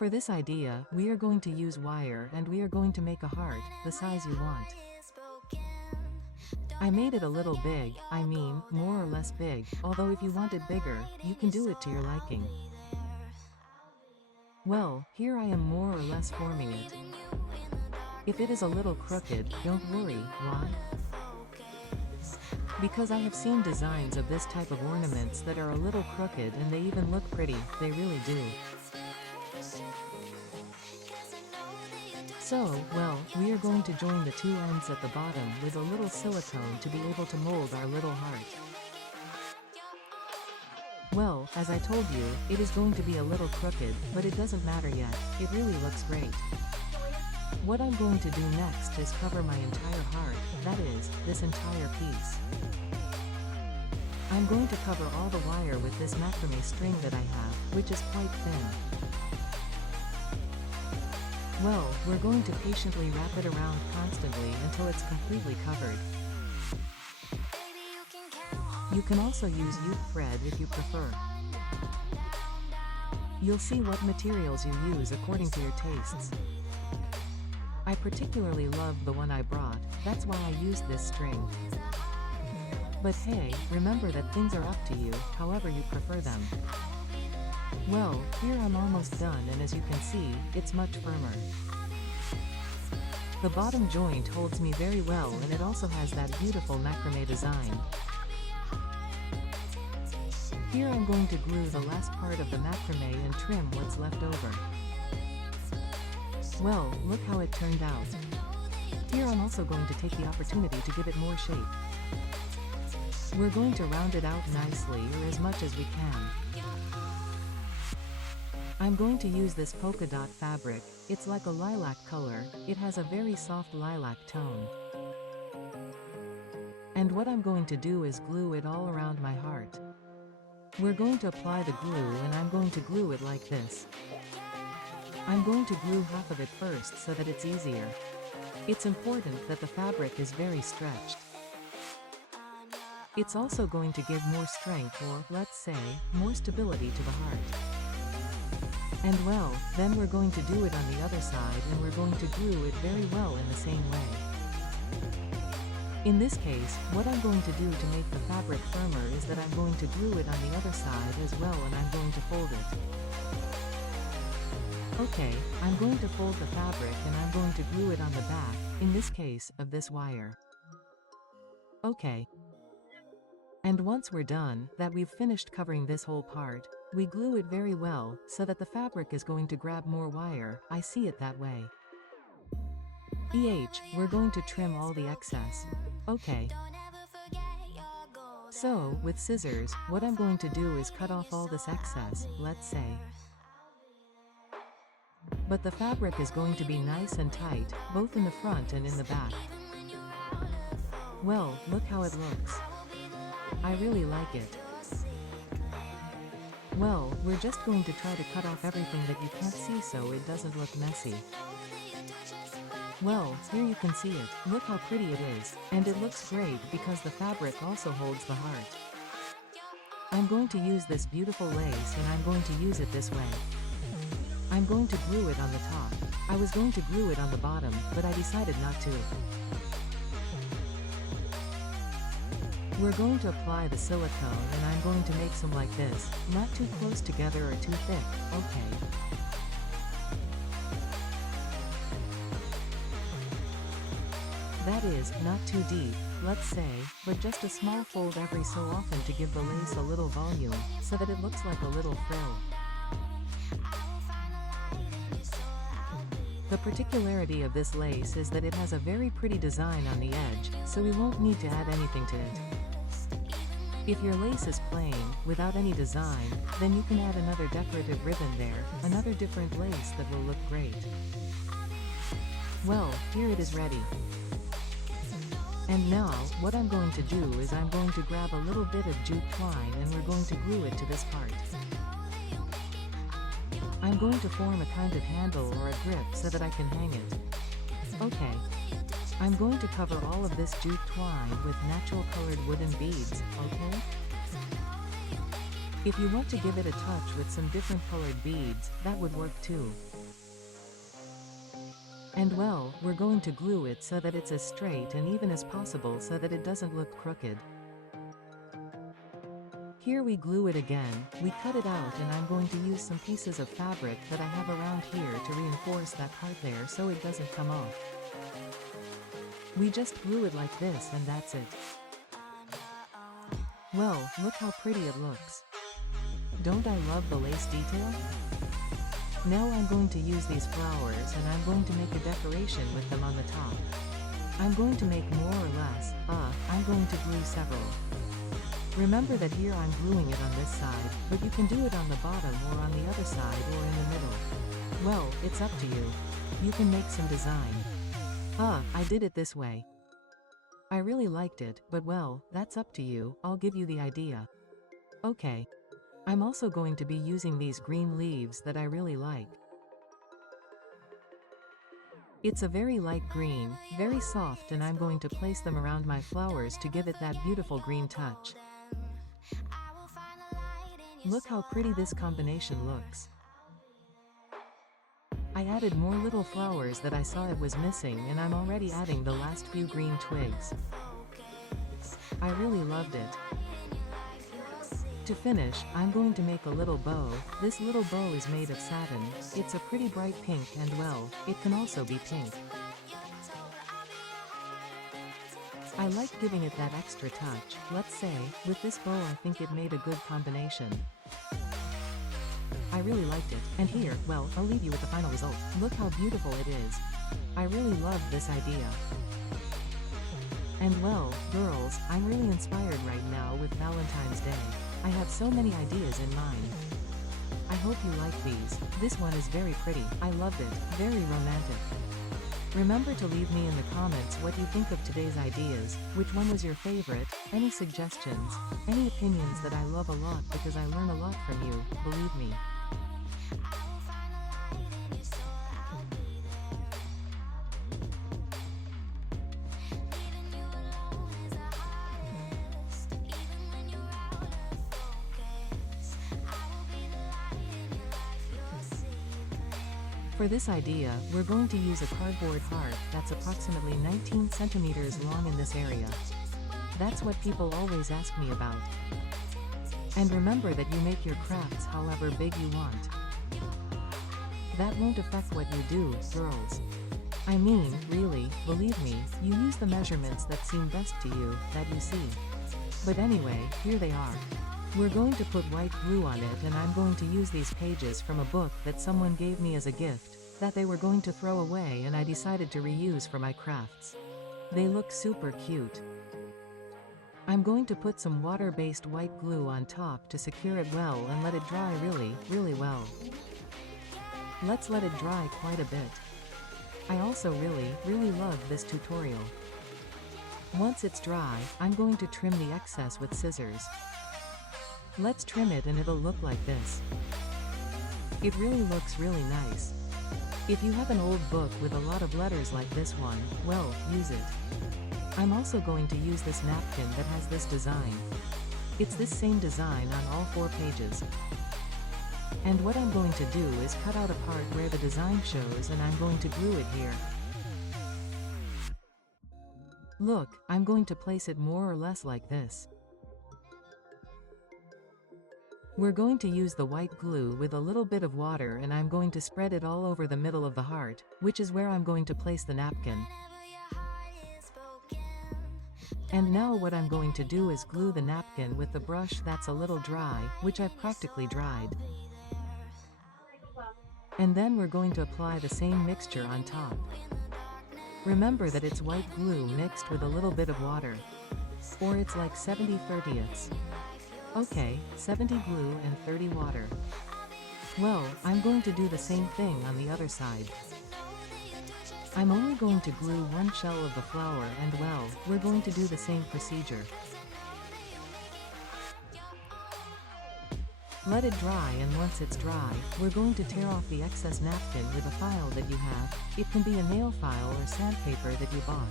For this idea, we are going to use wire and we are going to make a heart, the size you want. I made it a little big, I mean, more or less big, although if you want it bigger, you can do it to your liking. Well, here I am more or less forming it. If it is a little crooked, don't worry, why? Because I have seen designs of this type of ornaments that are a little crooked and they even look pretty, they really do. So, well, we are going to join the two ends at the bottom with a little silicone to be able to mold our little heart. Well, as I told you, it is going to be a little crooked, but it doesn't matter yet, it really looks great. What I'm going to do next is cover my entire heart, that is, this entire piece. I'm going to cover all the wire with this macrame string that I have, which is quite thin. Well, we're going to patiently wrap it around constantly until it's completely covered. You can also use jute thread if you prefer. You'll see what materials you use according to your tastes. I particularly love the one I brought, that's why I used this string. But hey, remember that things are up to you, however you prefer them. Well, here I'm almost done and as you can see, it's much firmer. The bottom joint holds me very well and it also has that beautiful macrame design. Here I'm going to glue the last part of the macrame and trim what's left over. Well, look how it turned out. Here I'm also going to take the opportunity to give it more shape. We're going to round it out nicely or as much as we can. I'm going to use this polka dot fabric, it's like a lilac color, it has a very soft lilac tone. And what I'm going to do is glue it all around my heart. We're going to apply the glue and I'm going to glue it like this. I'm going to glue half of it first so that it's easier. It's important that the fabric is very stretched. It's also going to give more strength or, let's say, more stability to the heart. And well, then we're going to do it on the other side and we're going to glue it very well in the same way. In this case, what I'm going to do to make the fabric firmer is that I'm going to glue it on the other side as well and I'm going to fold it. Okay, I'm going to fold the fabric and I'm going to glue it on the back, in this case, of this wire. Okay. And once we're done, that we've finished covering this whole part, we glue it very well, so that the fabric is going to grab more wire, I see it that way. We're going to trim all the excess. Okay. So, with scissors, what I'm going to do is cut off all this excess, let's say. But the fabric is going to be nice and tight, both in the front and in the back. Well, look how it looks. I really like it. Well, we're just going to try to cut off everything that you can't see so it doesn't look messy. Well, here you can see it, look how pretty it is, and it looks great because the fabric also holds the heart. I'm going to use this beautiful lace and I'm going to use it this way. I'm going to glue it on the top. I was going to glue it on the bottom, but I decided not to. We're going to apply the silicone and I'm going to make some like this, not too close together or too thick, okay. That is, not too deep, let's say, but just a small fold every so often to give the lace a little volume, so that it looks like a little frill. The particularity of this lace is that it has a very pretty design on the edge, so we won't need to add anything to it. If your lace is plain, without any design, then you can add another decorative ribbon there, another different lace that will look great. Well, here it is ready. And now, what I'm going to do is I'm going to grab a little bit of jute twine and we're going to glue it to this part. I'm going to form a kind of handle or a grip so that I can hang it. Okay. I'm going to cover all of this jute twine with natural colored wooden beads, okay? If you want to give it a touch with some different colored beads, that would work too. And well, we're going to glue it so that it's as straight and even as possible so that it doesn't look crooked. Here we glue it again, we cut it out, and I'm going to use some pieces of fabric that I have around here to reinforce that part there so it doesn't come off. We just glue it like this and that's it. Well, look how pretty it looks. Don't I love the lace detail? Now I'm going to use these flowers and I'm going to make a decoration with them on the top. I'm going to make more or less, I'm going to glue several. Remember that here I'm gluing it on this side, but you can do it on the bottom or on the other side or in the middle. Well, it's up to you. You can make some design. I did it this way. I really liked it, but well, that's up to you, I'll give you the idea. Okay. I'm also going to be using these green leaves that I really like. It's a very light green, very soft, and I'm going to place them around my flowers to give it that beautiful green touch. Look how pretty this combination looks. I added more little flowers that I saw it was missing, and I'm already adding the last few green twigs. I really loved it. To finish, I'm going to make a little bow. This little bow is made of satin. It's a pretty bright pink and well, it can also be pink. I like giving it that extra touch. Let's say, with this bow I think it made a good combination. I really liked it, and here, well, I'll leave you with the final result. Look how beautiful it is. I really love this idea. And well, girls, I'm really inspired right now with Valentine's Day. I have so many ideas in mind. I hope you like these. This one is very pretty. I loved it. Very romantic. Remember to leave me in the comments what you think of today's ideas, which one was your favorite, any suggestions, any opinions that I love a lot because I learn a lot from you, believe me. For this idea, we're going to use a cardboard heart that's approximately 19 centimeters long in this area. That's what people always ask me about. And remember that you make your crafts however big you want. That won't affect what you do, girls. I mean, really, believe me, you use the measurements that seem best to you, that you see. But anyway, here they are. We're going to put white glue on it, and I'm going to use these pages from a book that someone gave me as a gift, that they were going to throw away and I decided to reuse for my crafts. They look super cute. I'm going to put some water-based white glue on top to secure it well and let it dry really, really well. Let's let it dry quite a bit. I also really love this tutorial. Once it's dry, I'm going to trim the excess with scissors. Let's trim it and it'll look like this. It really looks really nice. If you have an old book with a lot of letters like this one, well, use it. I'm also going to use this napkin that has this design. It's this same design on all 4 pages. And what I'm going to do is cut out a part where the design shows and I'm going to glue it here. Look, I'm going to place it more or less like this. We're going to use the white glue with a little bit of water and I'm going to spread it all over the middle of the heart, which is where I'm going to place the napkin. And now what I'm going to do is glue the napkin with the brush that's a little dry, which I've practically dried. And then we're going to apply the same mixture on top. Remember that it's white glue mixed with a little bit of water. Or it's like 70/30ths. Okay, 70 glue and 30 water. Well, I'm going to do the same thing on the other side. I'm only going to glue one shell of the flower and well, we're going to do the same procedure. Let it dry, and once it's dry, we're going to tear off the excess napkin with a file that you have. It can be a nail file or sandpaper that you bought.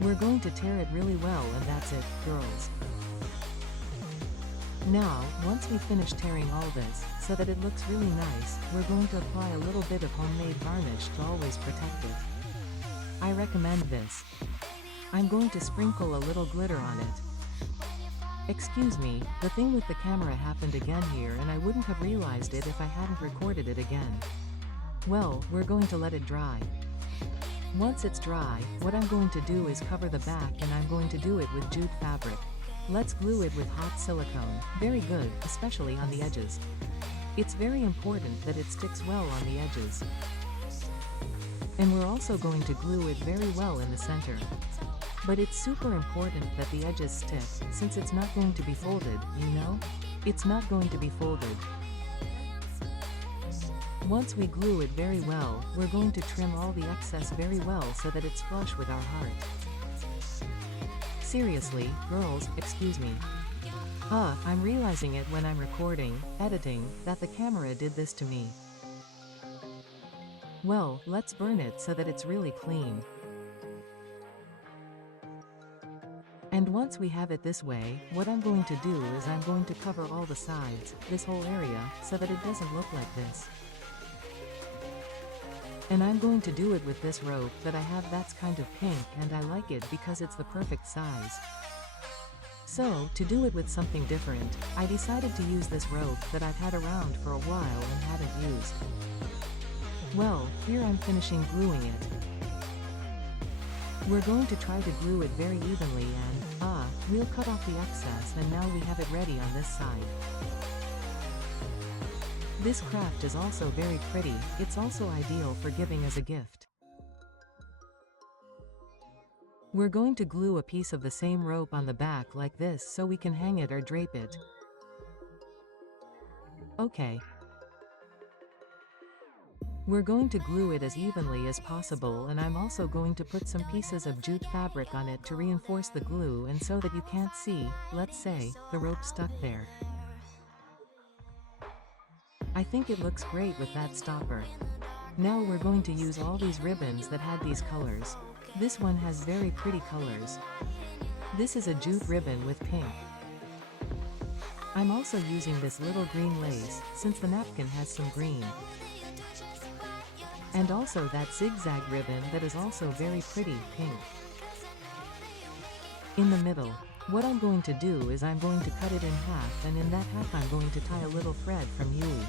We're going to tear it really well and that's it, girls. Now, once we finish tearing all this, so that it looks really nice, we're going to apply a little bit of homemade varnish to always protect it. I recommend this. I'm going to sprinkle a little glitter on it. Excuse me, the thing with the camera happened again here and I wouldn't have realized it if I hadn't recorded it again. Well, we're going to let it dry. Once it's dry, what I'm going to do is cover the back and I'm going to do it with jute fabric. Let's glue it with hot silicone, very good, especially on the edges. It's very important that it sticks well on the edges. And we're also going to glue it very well in the center. But it's super important that the edges stick, since it's not going to be folded, you know? It's not going to be folded. Once we glue it very well, we're going to trim all the excess very well so that it's flush with our heart. Seriously, girls, excuse me. I'm realizing it when I'm recording, editing, that the camera did this to me. Well, let's burn it so that it's really clean. And once we have it this way, what I'm going to do is I'm going to cover all the sides, this whole area, so that it doesn't look like this. And I'm going to do it with this rope that I have that's kind of pink and I like it because it's the perfect size. So, to do it with something different, I decided to use this rope that I've had around for a while and hadn't used. Well, here I'm finishing gluing it. We're going to try to glue it very evenly and, we'll cut off the excess and now we have it ready on this side. This craft is also very pretty, it's also ideal for giving as a gift. We're going to glue a piece of the same rope on the back like this so we can hang it or drape it. Okay. We're going to glue it as evenly as possible and I'm also going to put some pieces of jute fabric on it to reinforce the glue and so that you can't see, let's say, the rope stuck there. I think it looks great with that stopper. Now we're going to use all these ribbons that had these colors. This one has very pretty colors. This is a jute ribbon with pink. I'm also using this little green lace, since the napkin has some green. And also that zigzag ribbon that is also very pretty, pink. In the middle, what I'm going to do is I'm going to cut it in half and in that half I'm going to tie a little thread from Yui.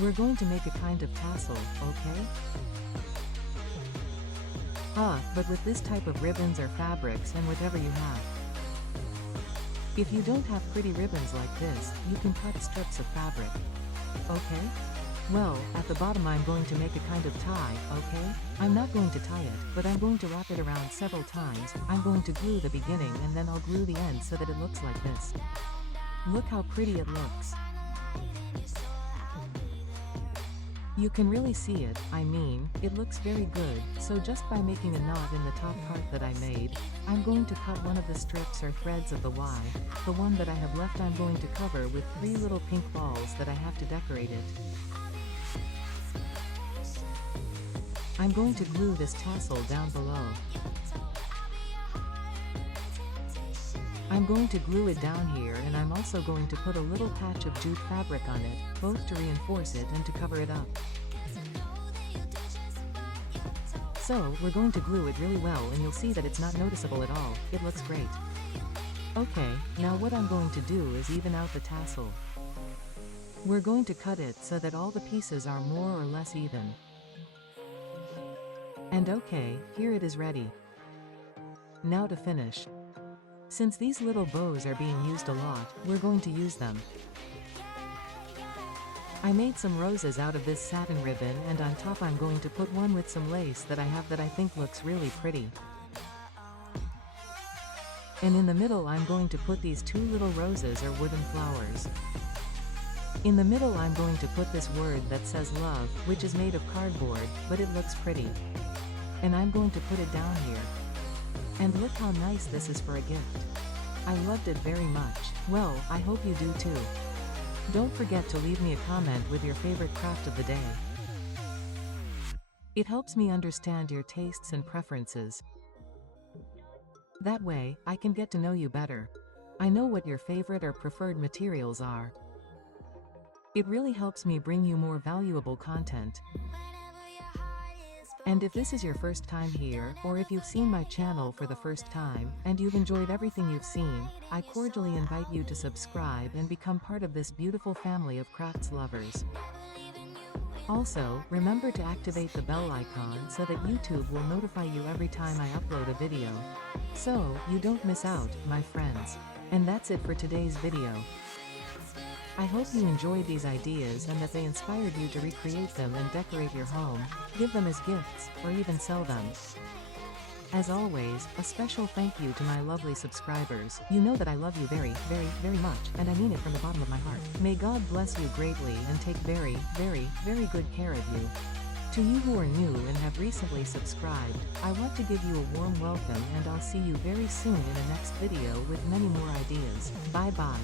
We're going to make a kind of tassel, okay? But with this type of ribbons or fabrics and whatever you have. If you don't have pretty ribbons like this, you can cut strips of fabric. Okay? Well, at the bottom I'm going to make a kind of tie, okay? I'm not going to tie it, but I'm going to wrap it around several times. I'm going to glue the beginning and then I'll glue the end so that it looks like this. Look how pretty it looks. You can really see it, I mean, it looks very good, so just by making a knot in the top part that I made, I'm going to cut one of the strips or threads of the Y. The one that I have left I'm going to cover with 3 little pink balls that I have to decorate it. I'm going to glue this tassel down below. I'm going to glue it down here and I'm also going to put a little patch of jute fabric on it, both to reinforce it and to cover it up. So, we're going to glue it really well and you'll see that it's not noticeable at all, it looks great. Okay, now what I'm going to do is even out the tassel. We're going to cut it so that all the pieces are more or less even. And okay, here it is ready. Now to finish. Since these little bows are being used a lot, we're going to use them. I made some roses out of this satin ribbon and on top I'm going to put one with some lace that I have that I think looks really pretty. And in the middle I'm going to put these 2 little roses or wooden flowers. In the middle I'm going to put this word that says love, which is made of cardboard, but it looks pretty. And I'm going to put it down here. And look how nice this is for a gift. I loved it very much. Well, I hope you do too. Don't forget to leave me a comment with your favorite craft of the day. It helps me understand your tastes and preferences. That way, I can get to know you better. I know what your favorite or preferred materials are. It really helps me bring you more valuable content. And if this is your first time here, or if you've seen my channel for the first time, and you've enjoyed everything you've seen, I cordially invite you to subscribe and become part of this beautiful family of crafts lovers. Also, remember to activate the bell icon so that YouTube will notify you every time I upload a video. So, you don't miss out, my friends. And that's it for today's video. I hope you enjoyed these ideas and that they inspired you to recreate them and decorate your home, give them as gifts, or even sell them. As always, a special thank you to my lovely subscribers. You know that I love you very, very, very much, and I mean it from the bottom of my heart. May God bless you greatly and take very, very, very good care of you. To you who are new and have recently subscribed, I want to give you a warm welcome, and I'll see you very soon in a next video with many more ideas. Bye bye.